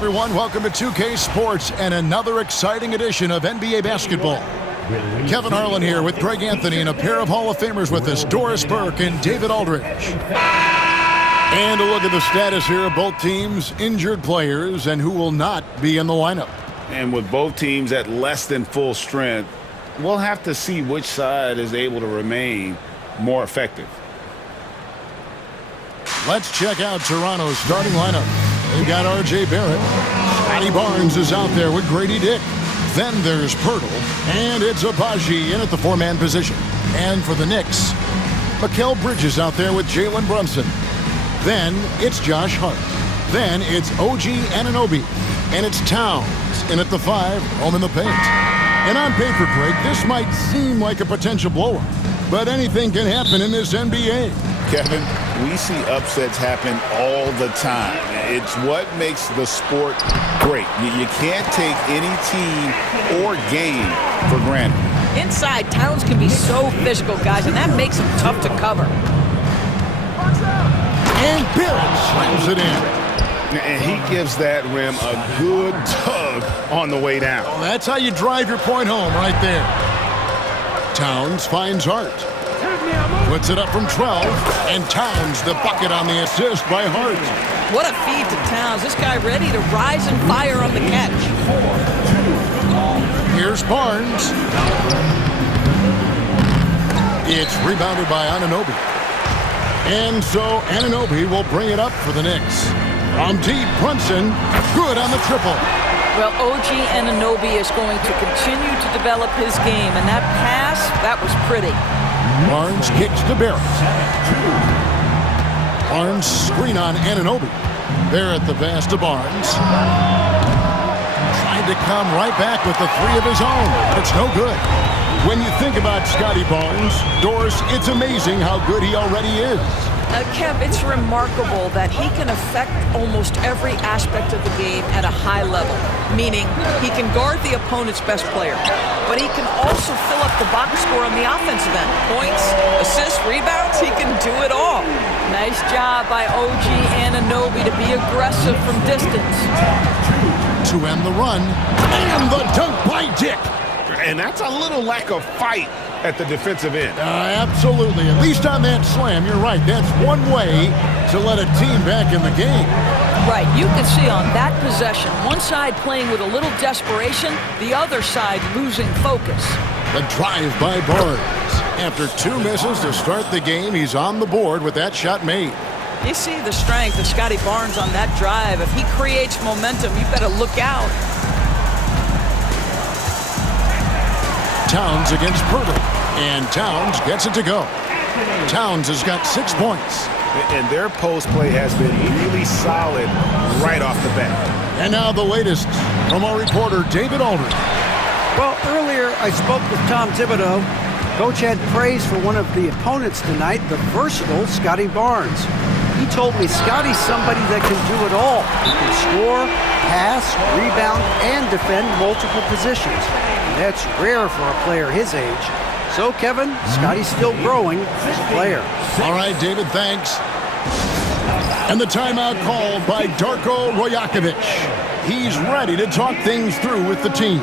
Everyone, welcome to 2K Sports and another exciting edition of NBA basketball. Kevin Harlan here with Greg Anthony and a pair of Hall of Famers with us, Doris Burke and David Aldridge. And a look at the status here of both teams' injured players and who will not be in the lineup. And with both teams at less than full strength, we'll have to see which side is able to remain more effective. Let's check out Toronto's starting lineup. They've got R.J. Barrett. Scotty Barnes is out there with Grady Dick. Then there's Pirtle. And it's Abaji in at the four-man position. And for the Knicks, Mikal Bridges out there with Jalen Brunson. Then it's Josh Hart. Then it's OG Anunoby. And it's Towns in at the 5, home in the paint. And on paper, Greg, this might seem like a potential blowout. But anything can happen in this NBA. Kevin, we see upsets happen all the time. It's what makes the sport great. You can't take any team or game for granted. Inside, Towns can be so physical, guys, and that makes him tough to cover. And Barrett slams it in. And he gives that rim a good tug on the way down. Well, that's how you drive your point home right there. Towns finds Hart. Puts it up from 12, and Towns the bucket on the assist by Hart. What a feed to Towns. This guy ready to rise and fire on the catch. Here's Barnes. It's rebounded by Anunoby. And so Anunoby will bring it up for the Knicks. From deep, Brunson, good on the triple. Well, OG Anunoby is going to continue to develop his game, and that pass, that was pretty. Barnes kicks to Barrett. Barnes screen on Anunoby. Barrett the pass to Barnes. Tried to come right back with the three of his own. It's no good. When you think about Scotty Barnes, Doris, it's amazing how good he already is. Kev, it's remarkable that he can affect almost every aspect of the game at a high level, meaning he can guard the opponent's best player, but he can also fill up the box score on the offensive end. Points, assists, rebounds, he can do it all. Nice job by OG Anunoby to be aggressive from distance. To end the run, and the dunk by Dick. And that's a little lack of fight at the defensive end. Absolutely. At least on that slam, you're right. That's one way to let a team back in the game. Right. You can see on that possession, one side playing with a little desperation, the other side losing focus. The drive by Barnes. After two misses to start the game, he's on the board with that shot made. You see the strength of Scotty Barnes on that drive. If he creates momentum, you better look out. Towns against Pirtle, and Towns gets it to go. Towns has got 6 points. And their post play has been really solid right off the bat. And now the latest from our reporter, David Aldridge. Well, earlier I spoke with Tom Thibodeau. Coach had praise for one of the opponents tonight, the versatile Scotty Barnes. He told me Scotty's somebody that can do it all. He can score, pass, rebound, and defend multiple positions. That's rare for a player his age. So, Kevin, Scotty's still growing as a player. All right, David, thanks. And the timeout called by Darko Rojakovic. He's ready to talk things through with the team.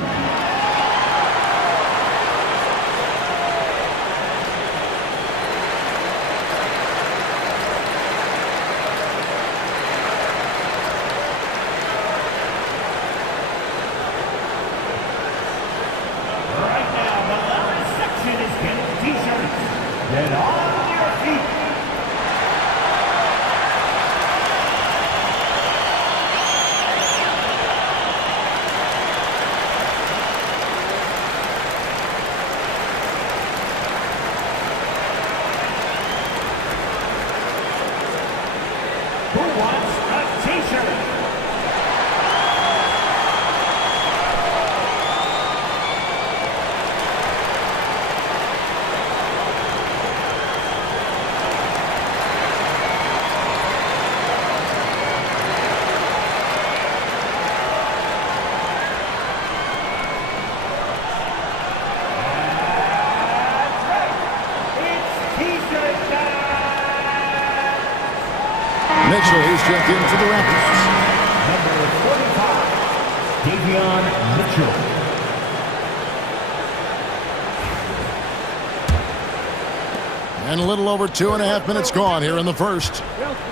Mitchell, who's checked in for the Raptors. Number 45. And a little over 2.5 minutes gone here in the first.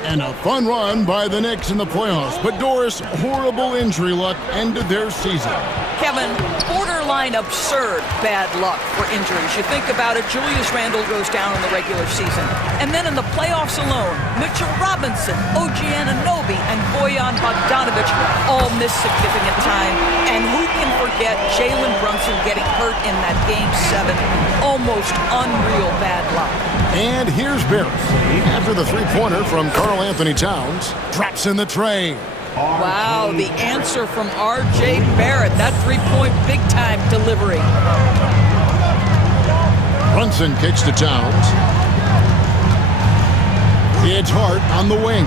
And a fun run by the Knicks in the playoffs. But Doris, horrible injury luck ended their season. Kevin, borderline absurd bad luck for injuries. You think about it, Julius Randle goes down in the regular season. And then in the playoffs alone, Mitchell Robinson, OG Anunoby, and Bojan Bogdanovic all miss significant time. And who can forget Jalen Brunson getting hurt in that Game 7? Almost unreal bad luck. And here's Barrett. After the three-pointer from Karl Anthony Towns, drops in the tray. Wow, the answer from R.J. Barrett. That three-point big-time delivery. Brunson kicks to Towns. It's Hart on the wing.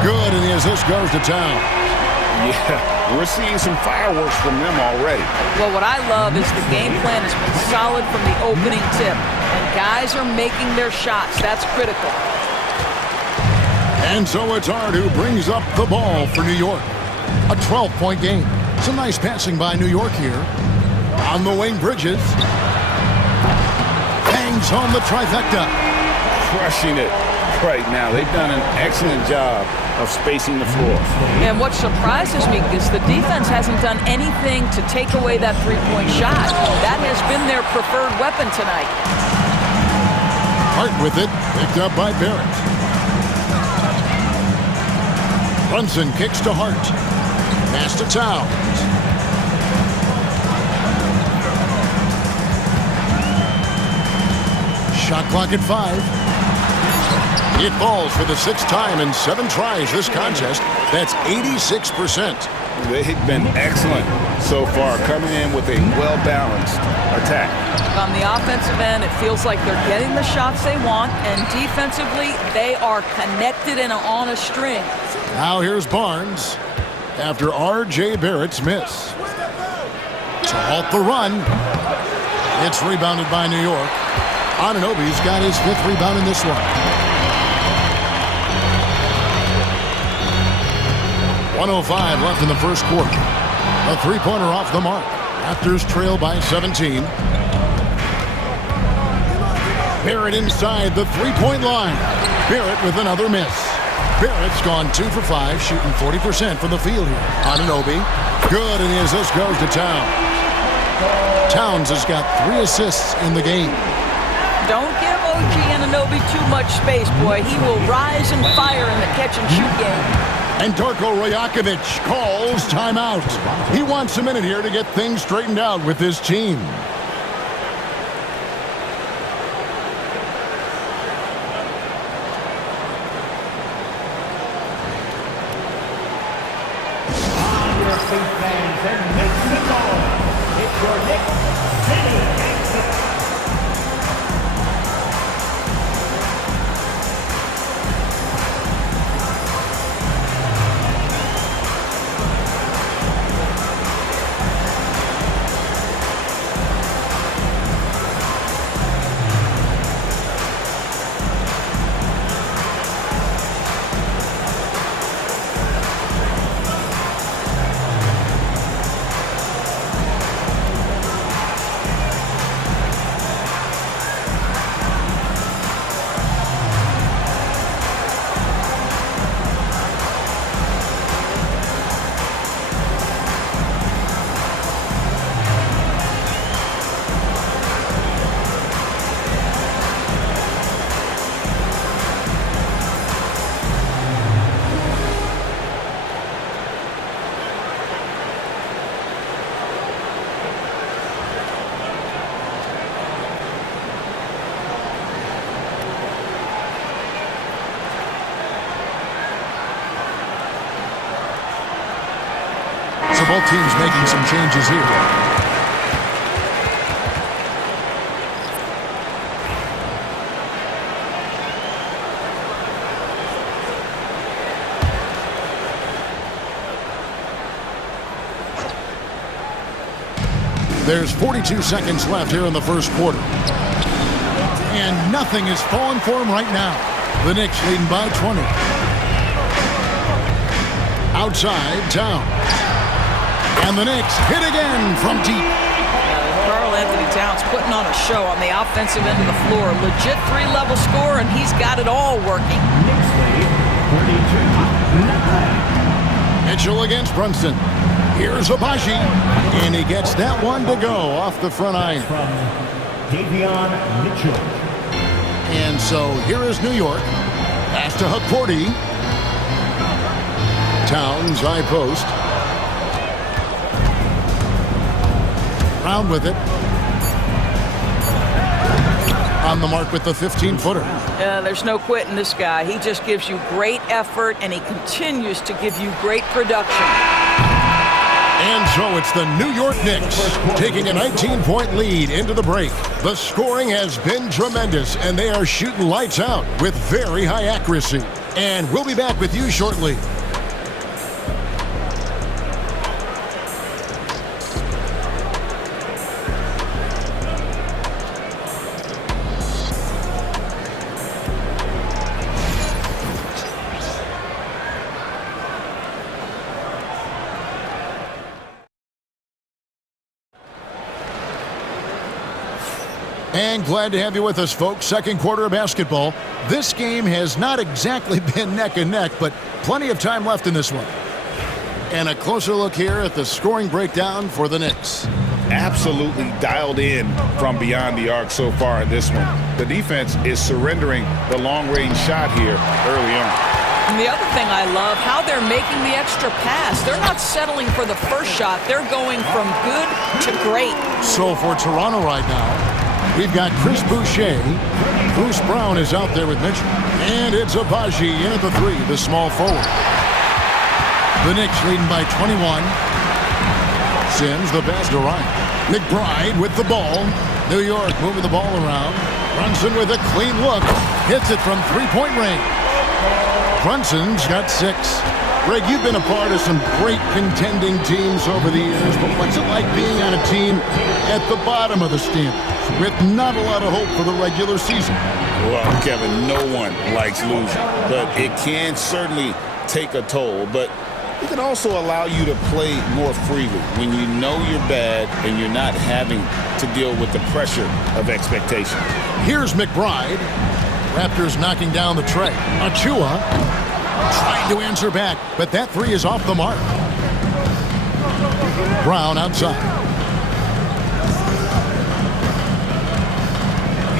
Good, and the assist goes to Towns. Yeah, we're seeing some fireworks from them already. Well, what I love is the game plan has been solid from the opening tip. And guys are making their shots. That's critical. And so it's Hart who brings up the ball for New York. A 12-point game. Some nice passing by New York here. On the wing, Bridges. Hangs on the trifecta. Crushing it right now. They've done an excellent job of spacing the floor. And what surprises me is the defense hasn't done anything to take away that three-point shot. That has been their preferred weapon tonight. Hart with it. Picked up by Barrett. Brunson kicks to Hart. Pass to Towns. Shot clock at 5. It falls for the 6th time in 7 tries this contest. That's 86%. They've been excellent so far, coming in with a well-balanced attack. On the offensive end, it feels like they're getting the shots they want, and defensively, they are connected and on a string. Now here's Barnes after R.J. Barrett's miss. To halt the run. It's rebounded by New York. Anunoby's got his 5th rebound in this one. 1:05 left in the first quarter. A three-pointer off the mark. Raptors trail by 17. Barrett inside the three-point line. Barrett with another miss. Barrett's gone 2 for 5, shooting 40% from the field here. Anunoby, good, and the assist goes to Towns. Towns has got 3 assists in the game. Don't give OG Anunoby too much space, boy. He will rise and fire in the catch-and-shoot game. And Darko Rajakovic calls timeout. He wants a minute here to get things straightened out with his team. It's your Knicks City. So both teams making some changes here. There's 42 seconds left here in the first quarter. And nothing is falling for him right now. The Knicks leading by 20. Outside, Towns. And the Knicks hit again from deep. Karl Anthony Towns putting on a show on the offensive end of the floor. Legit three-level score, and he's got it all working. Knicks lead 32-9. Mitchell against Brunson. Here's Abaji, and he gets that one to go off the front iron. From Davion Mitchell. And so here is New York. Pass to Hukporti. Towns, high post. Brown with it. On the mark with the 15-footer. There's no quitting this guy. He just gives you great effort, and he continues to give you great production. And so it's the New York Knicks taking a 19-point lead into the break. The scoring has been tremendous, and they are shooting lights out with very high accuracy. And we'll be back with you shortly. And glad to have you with us, folks. Second quarter of basketball. This game has not exactly been neck and neck, but plenty of time left in this one. And a closer look here at the scoring breakdown for the Knicks. Absolutely dialed in from beyond the arc so far in this one. The defense is surrendering the long-range shot here early on. And the other thing I love, how they're making the extra pass. They're not settling for the first shot. They're going from good to great. So for Toronto right now, we've got Chris Boucher. Bruce Brown is out there with Mitchell. And it's Abaji in at the three, the small forward. The Knicks leading by 21. Sims, the pass to Ryan. McBride with the ball. New York moving the ball around. Brunson with a clean look. Hits it from three-point range. Brunson's got 6. Greg, you've been a part of some great contending teams over the years, but what's it like being on a team at the bottom of the standings with not a lot of hope for the regular season? Well, Kevin, no one likes losing, but it can certainly take a toll. But it can also allow you to play more freely when you know you're bad and you're not having to deal with the pressure of expectation. Here's McBride. Raptors knocking down the tray. Achua trying to answer back, but that three is off the mark. Brown outside.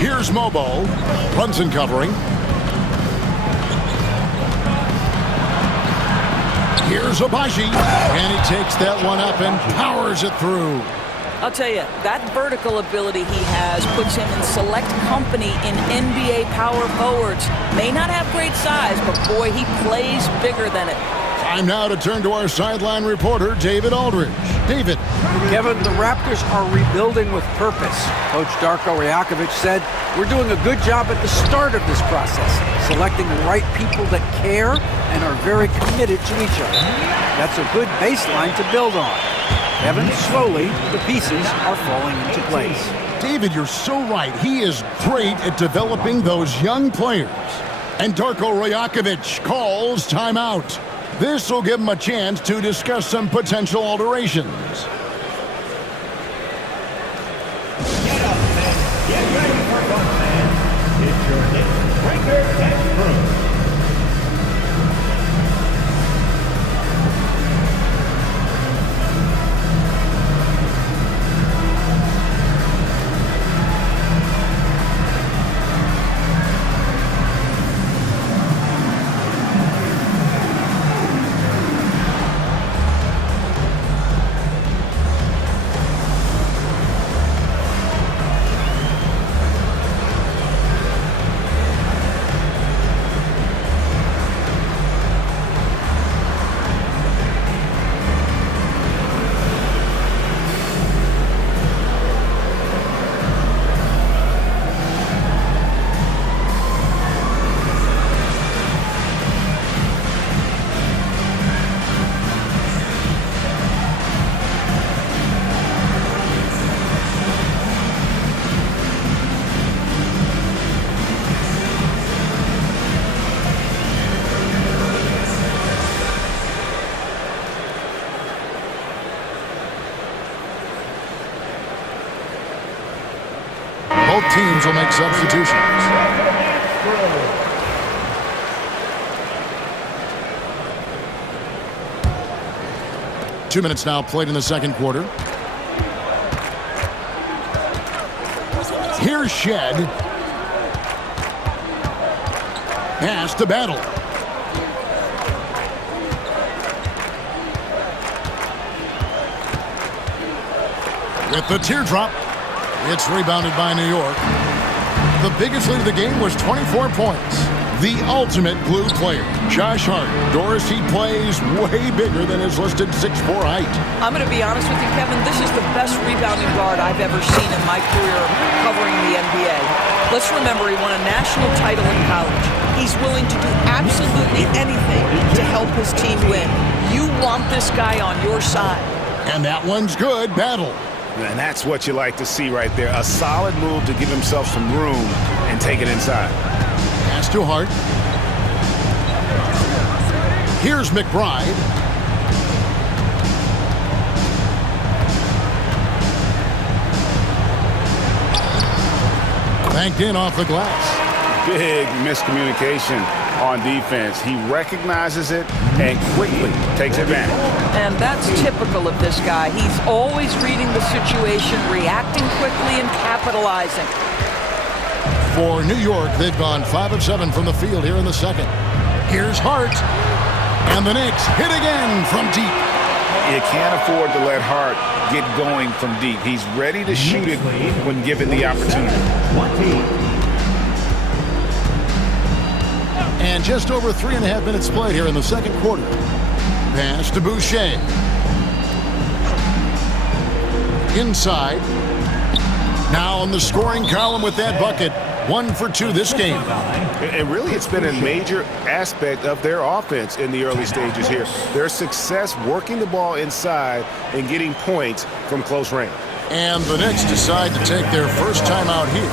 Here's Mobo. Brunson covering. Here's Abaji, and he takes that one up and powers it through. I'll tell you, that vertical ability he has puts him in select company in NBA power forwards. May not have great size, but boy, he plays bigger than it. Time now to turn to our sideline reporter, David Aldridge. David. Kevin, the Raptors are rebuilding with purpose. Coach Darko Rajakovic said, "We're doing a good job at the start of this process, selecting the right people that care and are very committed to each other. That's a good baseline to build on." Kevin, slowly, the pieces are falling into place. David, you're so right. He is great at developing those young players. And Darko Rajakovic calls timeout. This will give him a chance to discuss some potential alterations. Get up, man. Get ready for fun, man. It's your Knicks breaker and crew. teams will make substitutions. 2 minutes now played in the second quarter. Here's Shed. Pass to Battle. With the teardrop, it's rebounded by New York. The biggest lead of the game was 24 points. The ultimate glue player, Josh Hart. Doris, he plays way bigger than his listed 6'4" height. I'm going to be honest with you, Kevin. This is the best rebounding guard I've ever seen in my career covering the NBA. Let's remember he won a national title in college. He's willing to do absolutely anything to help his team win. You want this guy on your side. And that one's good. Battle. And that's what you like to see right there. A solid move to give himself some room and take it inside. Pass to Hart. Here's McBride. Banked in off the glass. Big miscommunication on defense. He recognizes it and quickly takes advantage. And that's typical of this guy. He's always reading the situation, reacting quickly, and capitalizing. For New York, they've gone 5 of 7 from the field here in the second. Here's Hart. And the Knicks hit again from deep. You can't afford to let Hart get going from deep. He's ready to shoot it when given the opportunity. And just over 3.5 minutes played here in the second quarter. Pass to Boucher. Inside. Now on the scoring column with that bucket. 1 for 2 this game. And really, it's been a major aspect of their offense in the early stages here. Their success working the ball inside and getting points from close range. And the Knicks decide to take their first time out here.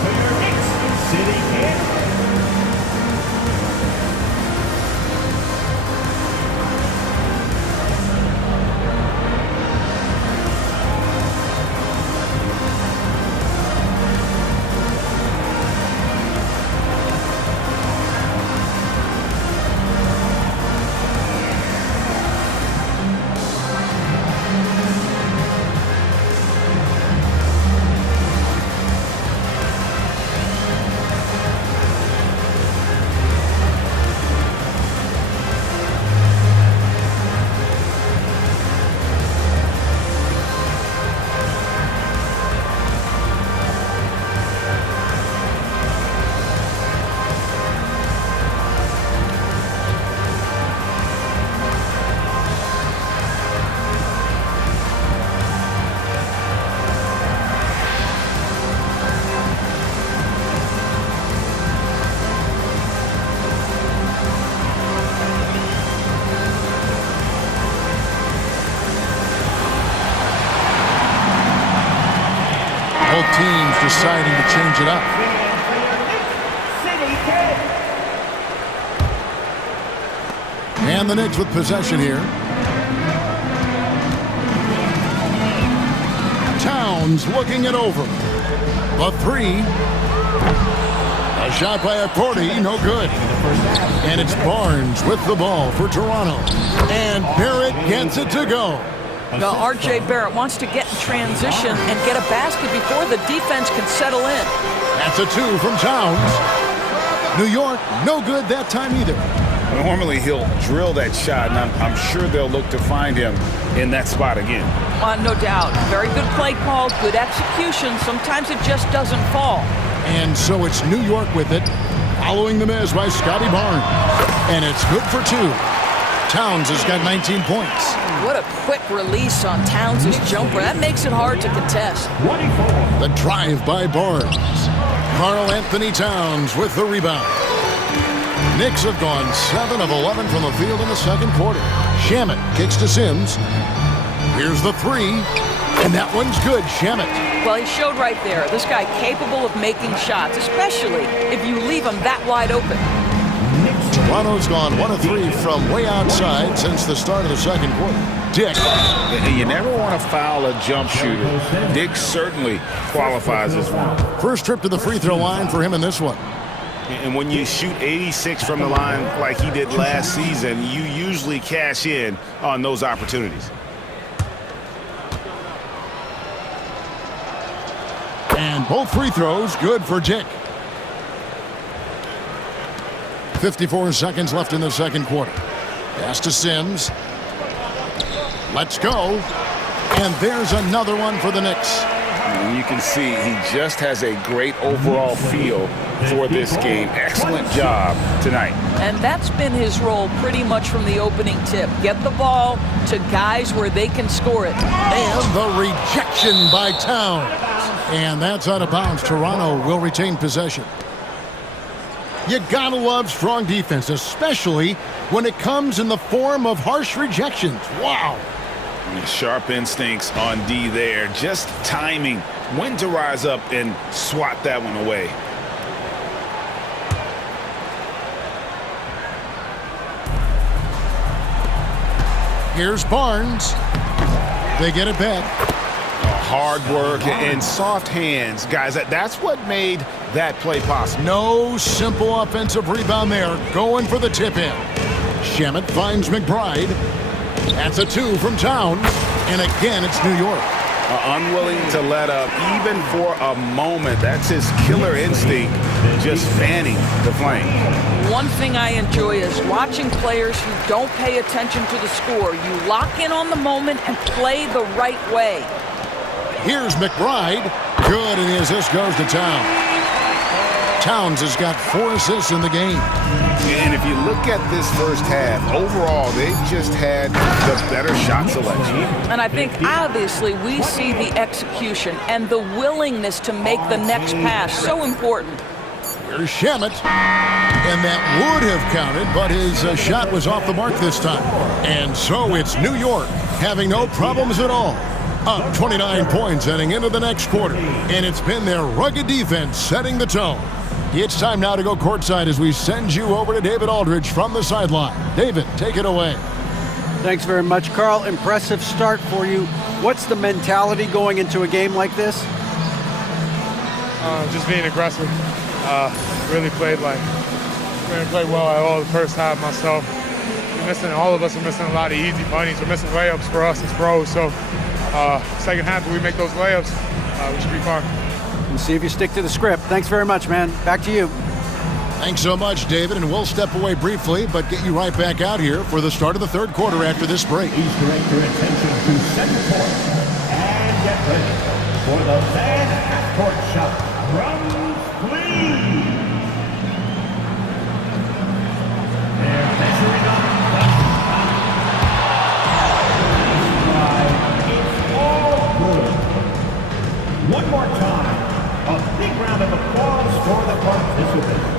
Both teams deciding to change it up. And the Knicks with possession here. Towns looking it over. The three. A shot by Accordi, no good. And it's Barnes with the ball for Toronto. And Barrett gets it to go. Now, R.J. Barrett wants to get in transition and get a basket before the defense can settle in. That's a 2 from Towns. New York, no good that time either. Normally, he'll drill that shot, and I'm sure they'll look to find him in that spot again. No doubt. Very good play call, good execution. Sometimes it just doesn't fall. And so it's New York with it, following the miss by Scotty Barnes. And it's good for 2. Towns has got 19 points. What a quick release on Towns' jumper. That makes it hard to contest. The drive by Barnes. Karl Anthony Towns with the rebound. Knicks have gone 7 of 11 from the field in the second quarter. Shamet kicks to Sims. Here's the 3. And that one's good, Shamet. Well, he showed right there. This guy capable of making shots, especially if you leave him that wide open. Toronto's gone 1 of 3 from way outside since the start of the second quarter. Dick. And you never want to foul a jump shooter. Dick certainly qualifies as one. First trip to the free throw line for him in this one. And when you shoot 86 from the line like he did last season, you usually cash in on those opportunities. And both free throws good for Dick. 54 seconds left in the second quarter. Pass to Sims. Let's go. And there's another one for the Knicks. And you can see he just has a great overall feel for this game. Excellent job tonight. And that's been his role pretty much from the opening tip. Get the ball to guys where they can score it. And the rejection by Towns. And that's out of bounds. Toronto will retain possession. You gotta love strong defense, especially when it comes in the form of harsh rejections. Wow. Sharp instincts on D there. Just timing when to rise up and swat that one away. Here's Barnes. They get it back. Hard work and soft hands. Guys, that's what made that play possible. No simple offensive rebound there. Going for the tip-in. Shamet finds McBride. That's a two from Towns. And again, it's New York. Unwilling to let up even for a moment. That's his killer instinct, just fanning the flame. One thing I enjoy is watching players who don't pay attention to the score. You lock in on the moment and play the right way. Here's McBride. Good, and the assist goes to Towns. Towns has got 4 assists in the game. And if you look at this first half, overall, they've just had the better shot selection. And I think, obviously, we see the execution and the willingness to make the next pass so important. Here's Shamet. And that would have counted, but his shot was off the mark this time. And so it's New York having no problems at all. Up 29 points heading into the next quarter. And it's been their rugged defense setting the tone. It's time now to go courtside as we send you over to David Aldridge from the sideline. David, take it away. Thanks very much, Carl. Impressive start for you. What's the mentality going into a game like this? Just being aggressive. Really played well at all the first half myself. All of us are missing a lot of easy bunnies. We're missing layups for us as pros. So second half, if we make those layups, we should be fine. And see if you stick to the script. Thanks very much, man. Back to you. Thanks so much, David, and we'll step away briefly, but get you right back out here for the start of the third quarter after this break. Please direct your attention to center court and get ready for the fan half-court shot from Fleet. They're measuring up the shot. It's all good. One more time. A big round of applause for the participants.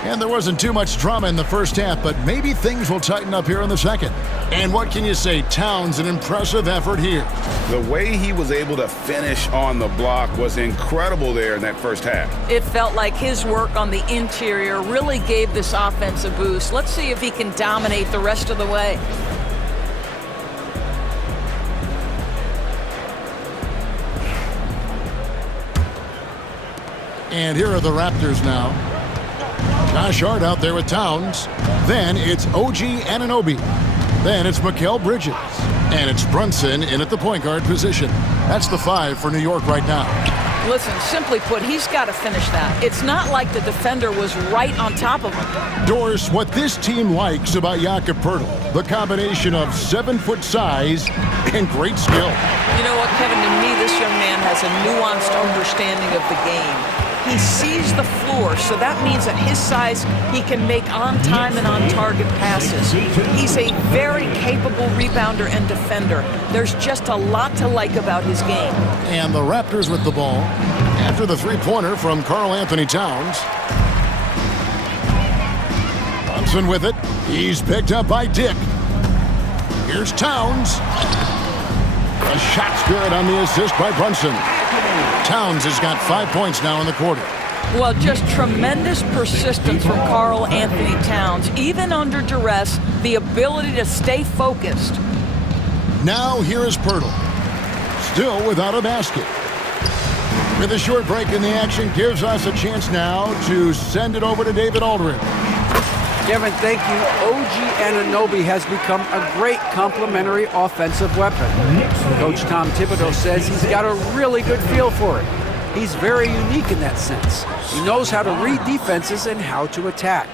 And there wasn't too much drama in the first half, but maybe things will tighten up here in the second. And what can you say? Towns, an impressive effort here. The way he was able to finish on the block was incredible there in that first half. It felt like his work on the interior really gave this offense a boost. Let's see if he can dominate the rest of the way. And here are the Raptors now. Josh Hart out there with Towns. Then it's OG Anunoby. Then it's Mikal Bridges. And it's Brunson in at the point guard position. That's the 5 for New York right now. Listen, simply put, he's got to finish that. It's not like the defender was right on top of him. Doris, what this team likes about Jakob Poeltl, the combination of 7-foot size and great skill. You know what, Kevin, to me, this young man has a nuanced understanding of the game. He sees the floor, so that means at his size, he can make on-time and on-target passes. He's a very capable rebounder and defender. There's just a lot to like about his game. And the Raptors with the ball after the three-pointer from Karl Anthony Towns. Brunson with it. He's picked up by Dick. Here's Towns. The shot's good on the assist by Brunson. Towns has got 5 points now in the quarter. Well, just tremendous persistence from Karl Anthony Towns. Even under duress, the ability to stay focused. Now here is Poeltl. Still without a basket. With a short break in the action, gives us a chance now to send it over to David Aldridge. Kevin, thank you. OG Anunoby has become a great complementary offensive weapon. Coach Tom Thibodeau says he's got a really good feel for it. He's very unique in that sense. He knows how to read defenses and how to attack.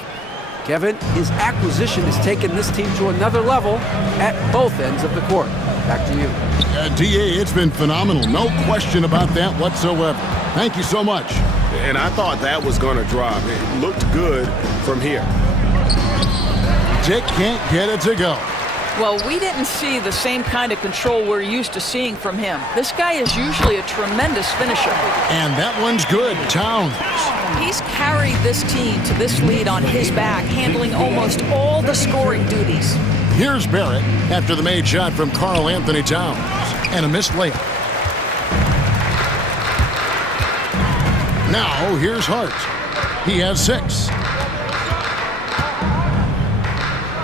Kevin, his acquisition has taken this team to another level at both ends of the court. Back to you. DA, it's been phenomenal. No question about that whatsoever. Thank you so much. And I thought that was going to drop. It looked good from here. Dick can't get it to go. Well, we didn't see the same kind of control we're used to seeing from him. This guy is usually a tremendous finisher. And that one's good. Towns. He's carried this team to this lead on his back, handling almost all the scoring duties. Here's Barrett after the made shot from Karl Anthony Towns. And a missed layup. Now here's Hart. He has 6.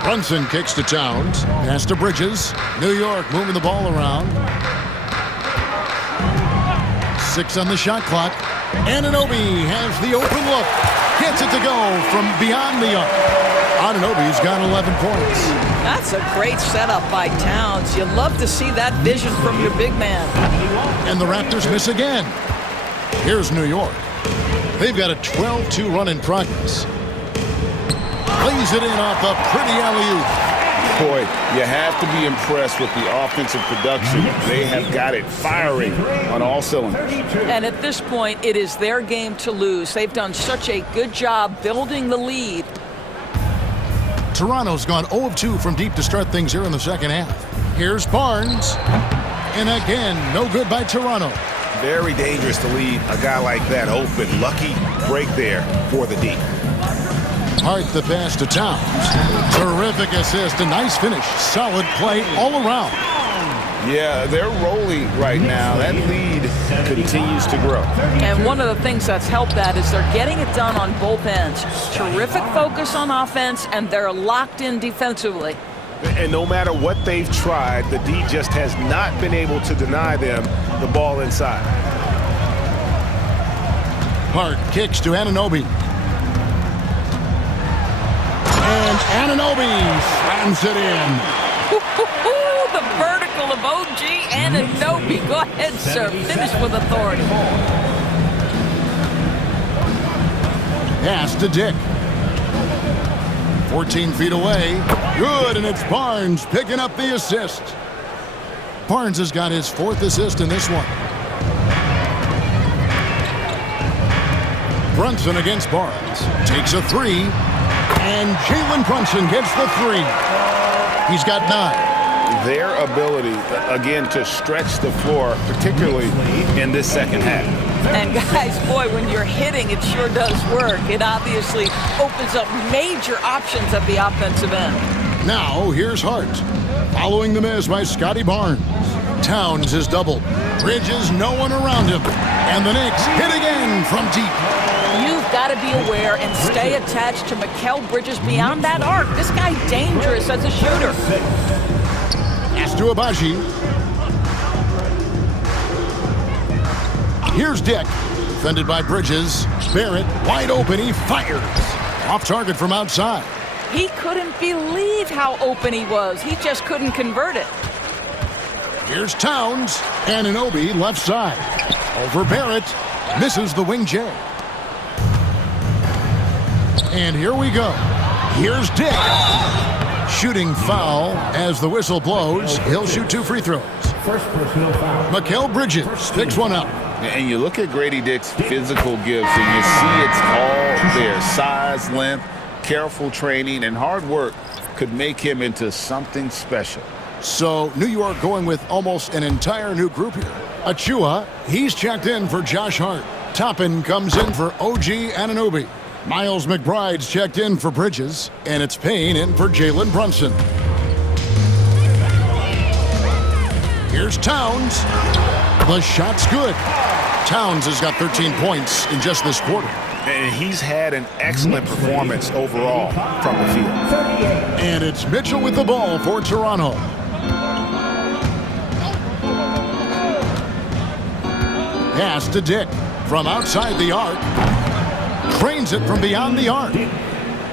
Brunson kicks to Towns. Pass to Bridges. New York moving the ball around. 6 on the shot clock. Anunoby has the open look. Gets it to go from beyond the arc. Anunoby's got 11 points. That's a great setup by Towns. You love to see that vision from your big man. And the Raptors miss again. Here's New York. They've got a 12-2 run in progress. Lays it in off a pretty alley-oop. Boy, you have to be impressed with the offensive production. They have got it firing on all cylinders. And at this point, it is their game to lose. They've done such a good job building the lead. Toronto's gone 0 of 2 from deep to start things here in the second half. Here's Barnes. And again, no good by Toronto. Very dangerous to leave a guy like that open. Lucky break there for the D. Hart the pass to Towns. Terrific assist, a nice finish. Solid play all around. Yeah, they're rolling right now. That lead continues to grow. And one of the things that's helped that is they're getting it done on both ends. Terrific focus on offense, and they're locked in defensively. And no matter what they've tried, the D just has not been able to deny them the ball inside. Hart kicks to Anunoby. And Anunoby slams it in. The vertical of OG Anunoby. Go ahead, sir. Finish with authority. Pass to Dick. 14 feet away. Good, and it's Barnes picking up the assist. Barnes has got his 4th assist in this one. Brunson against Barnes. Takes a 3. And Jalen Brunson gets the 3. He's got 9. Their ability, again, to stretch the floor, particularly in this second half. And guys, boy, when you're hitting, it sure does work. It obviously opens up major options at the offensive end. Now, here's Hart. Following the miss by Scotty Barnes. Towns is doubled. Bridges, no one around him. And the Knicks hit again from deep. You've got to be aware and stay attached to Mikal Bridges beyond that arc. This guy's dangerous as a shooter. Pass to Abaji. Here's Dick. Defended by Bridges. Barrett, wide open. He fires. Off target from outside. He couldn't believe how open he was. He just couldn't convert it. Here's Towns. Anunoby left side. Over Barrett. Misses the wing J. And here we go. Here's Dick. Shooting foul as the whistle blows. He'll shoot 2 free throws. First personal foul. Mikal Bridges picks one up. And you look at Grady Dick's physical gifts, and you see it's all there. Size, length, careful training, and hard work could make him into something special. So New York going with almost an entire new group here. Achua, he's checked in for Josh Hart. Toppin comes in for OG Anunoby. Miles McBride's checked in for Bridges, and it's Payne in for Jalen Brunson. Here's Towns. The shot's good. Towns has got 13 points in just this quarter. And he's had an excellent performance overall from the field. And it's Mitchell with the ball for Toronto. Pass to Dick from outside the arc. Trains it from beyond the arc.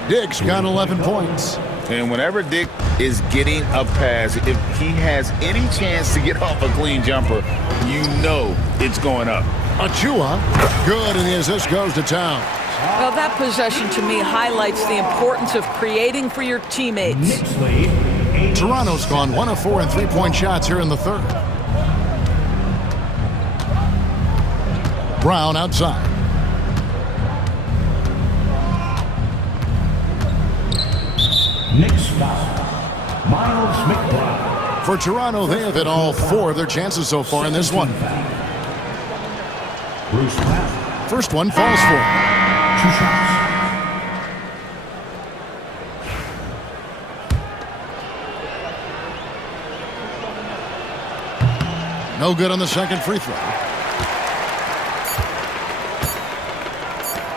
Dick's got 11 points. And whenever Dick is getting a pass, if he has any chance to get off a clean jumper, you know it's going up. Achua, good, and the assist goes to Towns. Well, that possession to me highlights the importance of creating for your teammates. Knicks lead. Toronto's gone 1 of 4 in three-point shots here in the third. Brown outside. Knicks foul. Miles McBride. For Toronto, they have hit all 4 of their chances so far in this one. Bruce Brown. First one falls for him. 2 shots. No good on the second free throw.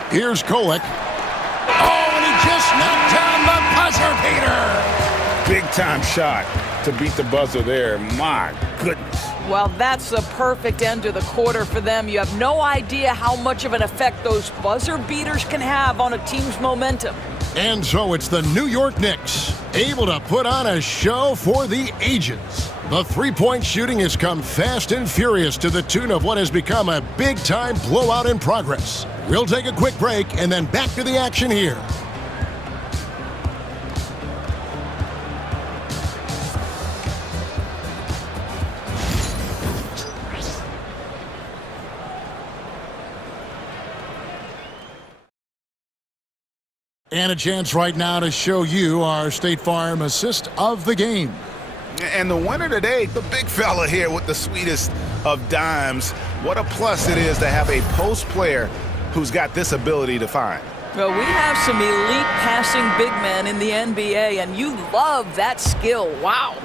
Here's Kolek. Oh, and he just knocked down the buzzer beater. Big time shot to beat the buzzer there. My goodness. Well, that's the perfect end to the quarter for them. You have no idea how much of an effect those buzzer beaters can have on a team's momentum. And so it's the New York Knicks, able to put on a show for the ages. The three-point shooting has come fast and furious to the tune of what has become a big-time blowout in progress. We'll take a quick break and then back to the action here. And a chance right now to show you our State Farm assist of the game. And the winner today, the big fella here with the sweetest of dimes. What a plus it is to have a post player who's got this ability to find. Well, we have some elite passing big men in the NBA, and you love that skill. Wow.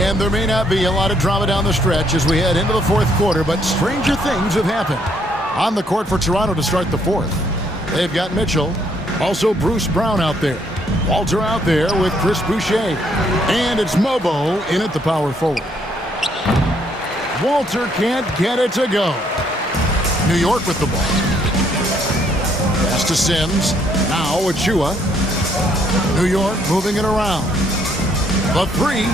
And there may not be a lot of drama down the stretch as we head into the fourth quarter, but stranger things have happened. On the court for Toronto to start the fourth. They've got Mitchell, also Bruce Brown out there. Walter out there with Chris Boucher. And it's Mobo in at the power forward. Walter can't get it to go. New York with the ball. Pass to Sims. Now Achua. New York moving it around. The three.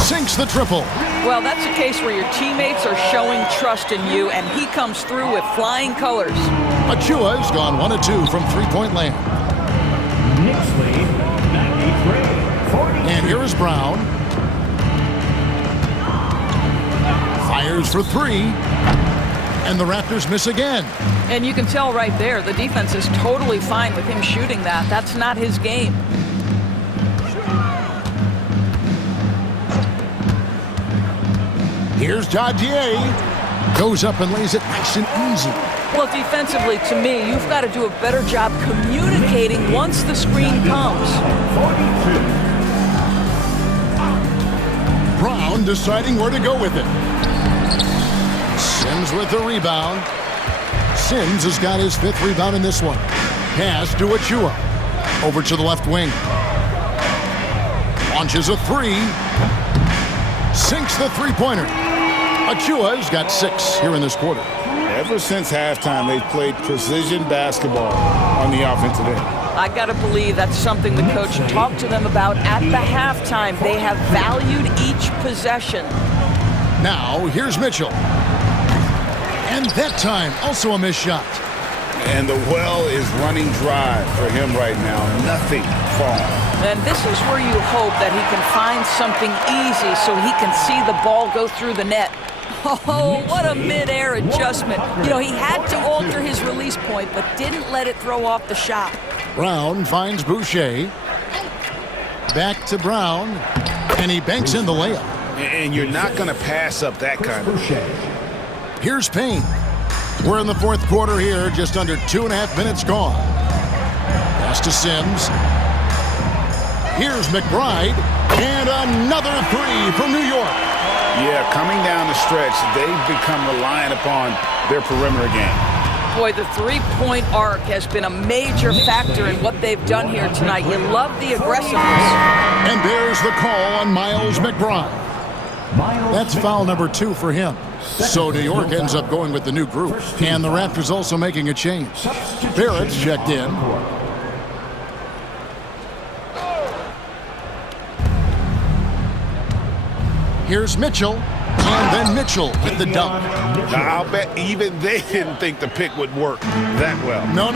Sinks the triple. Well, that's a case where your teammates are showing trust in you, and he comes through with flying colors. Achua's gone 1 of 2 from three-point land. Knicks lead 93-40. And here is Brown. Fires for 3. And the Raptors miss again. And you can tell right there, the defense is totally fine with him shooting that. That's not his game. Here's Dadier. Goes up and lays it nice and easy. Well, defensively, to me, you've got to do a better job communicating once the screen comes. 42. Brown deciding where to go with it. Sims with the rebound. Sims has got his 5th rebound in this one. Pass to Achua. Over to the left wing. Launches a 3. Sinks the three-pointer. Achua's got 6 here in this quarter. Ever since halftime, they've played precision basketball on the offensive end. I got to believe that's something the coach talked to them about at the halftime. They have valued each possession. Now, here's Mitchell. And that time, also a missed shot. And the well is running dry for him right now. Nothing falling. And this is where you hope that he can find something easy so he can see the ball go through the net. Oh, what a mid-air adjustment. You know, he had to alter his release point, but didn't let it throw off the shot. Brown finds Boucher. Back to Brown. And he banks in the layup. And you're not going to pass up that kind of. Here's Payne. We're in the fourth quarter here, just under 2.5 minutes gone. Pass to Sims. Here's McBride. And another three from New York. Yeah, coming down the stretch, they've become reliant upon their perimeter game. Boy, the three-point arc has been a major factor in what they've done here tonight. You love the aggressiveness. And there's the call on Miles McBride. That's foul number 2 for him. So New York ends up going with the new group. And the Raptors also making a change. Barrett's checked in. Here's Mitchell. And then Mitchell with the dunk. Now, I'll bet even they didn't think the pick would work that well. No.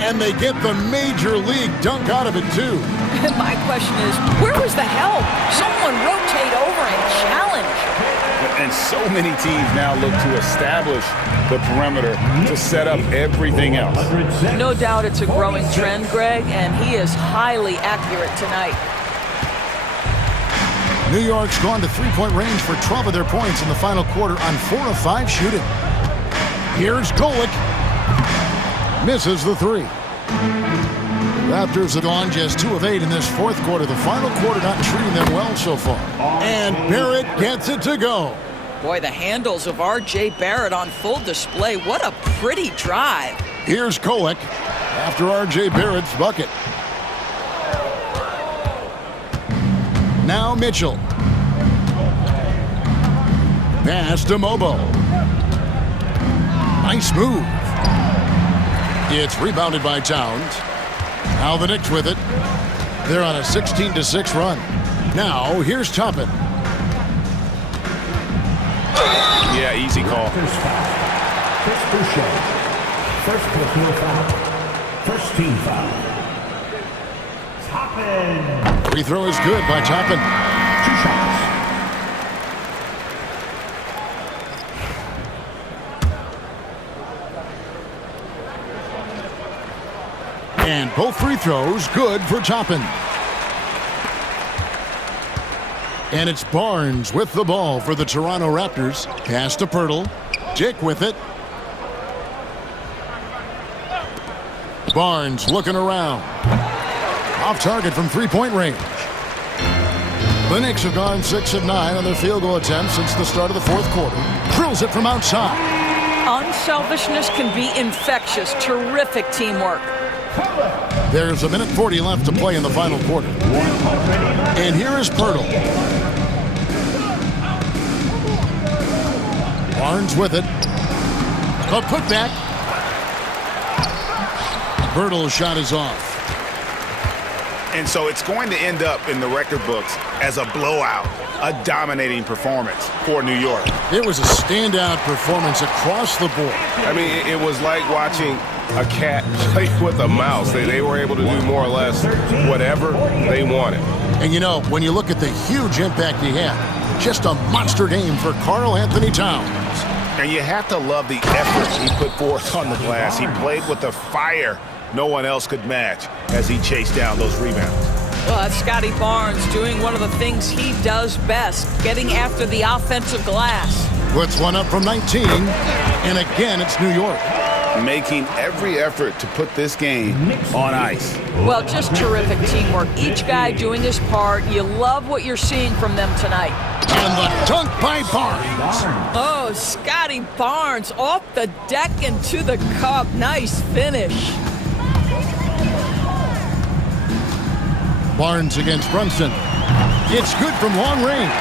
And they get the major league dunk out of it, too. And my question is, where was the help? Someone rotate over and challenge. And so many teams now look to establish the perimeter to set up everything else. No doubt it's a growing trend, Greg, and he is highly accurate tonight. New York's gone to three-point range for 12 of their points in the final quarter on 4 of 5 shooting. Here's Golick. Misses the three. Raptors have gone just 2 of 8 in this fourth quarter. The final quarter not treating them well so far. And Barrett gets it to go. Boy, the handles of R.J. Barrett on full display. What a pretty drive. Here's Golick after R.J. Barrett's bucket. Now Mitchell. Pass to Mobo. Nice move. It's rebounded by Towns. Now the Knicks with it. They're on a 16-6 run. Now here's Toppin. Yeah, easy call. Chris Boucher. First personal foul. First team foul. Toppin. Free throw is good by Toppin. 2 shots. And both free throws good for Toppin. And it's Barnes with the ball for the Toronto Raptors. Pass to Pirtle. Dick with it. Barnes looking around. Off target from three-point range. The Knicks have gone 6 of 9 on their field goal attempts since the start of the fourth quarter. Drills it from outside. Unselfishness can be infectious. Terrific teamwork. There's 1:40 left to play in the final quarter. And here is Pirtle. Barnes with it. A putback. Pirtle's shot is off. And so it's going to end up in the record books as a blowout, a dominating performance for New York. It was a standout performance across the board. I mean, it was like watching a cat play with a mouse. They were able to do more or less whatever they wanted. And you know, when you look at the huge impact he had, just a monster game for Karl Anthony Towns. And you have to love the effort he put forth on the glass. He played with a fire no one else could match as he chased down those rebounds. Well, that's Scotty Barnes doing one of the things he does best, getting after the offensive glass. Puts one up from 19, and again, it's New York. Making every effort to put this game on ice. Well, just terrific teamwork. Each guy doing his part. You love what you're seeing from them tonight. And the dunk by Barnes. Oh, Scotty Barnes off the deck and to the cup. Nice finish. Barnes against Brunson. It's good from long range.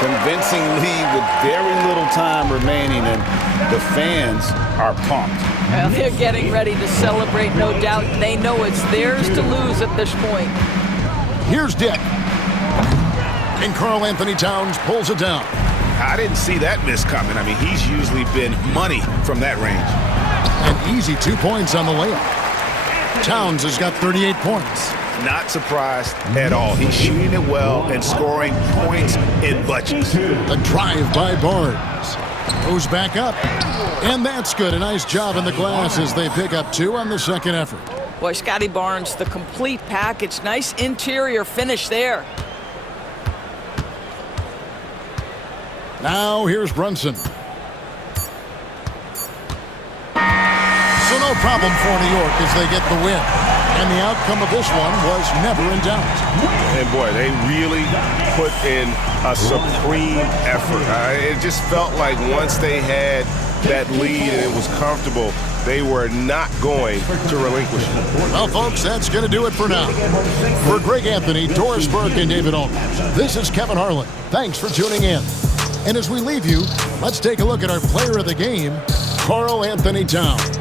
Convincing lead with very little time remaining, and the fans are pumped. Well, they're getting ready to celebrate, no doubt. They know it's theirs to lose at this point. Here's Dick. And Karl Anthony Towns pulls it down. I didn't see that miss coming. I mean, he's usually been money from that range. An easy 2 points on the layup. Towns has got 38 points. Not surprised at all. He's shooting it well and scoring points in bunches. The drive by Barnes. Goes back up. And that's good. A nice job in the glass as they pick up 2 on the second effort. Boy, Scotty Barnes, the complete package. Nice interior finish there. Now here's Brunson. So no problem for New York as they get the win. And the outcome of this one was never in doubt. And boy, they really put in a supreme effort. It just felt like once they had that lead and it was comfortable, they were not going to relinquish it. Well, folks, that's going to do it for now. For Greg Anthony, Doris Burke, and David Altman, this is Kevin Harlan. Thanks for tuning in. And as we leave you, let's take a look at our player of the game, Karl Anthony Towns.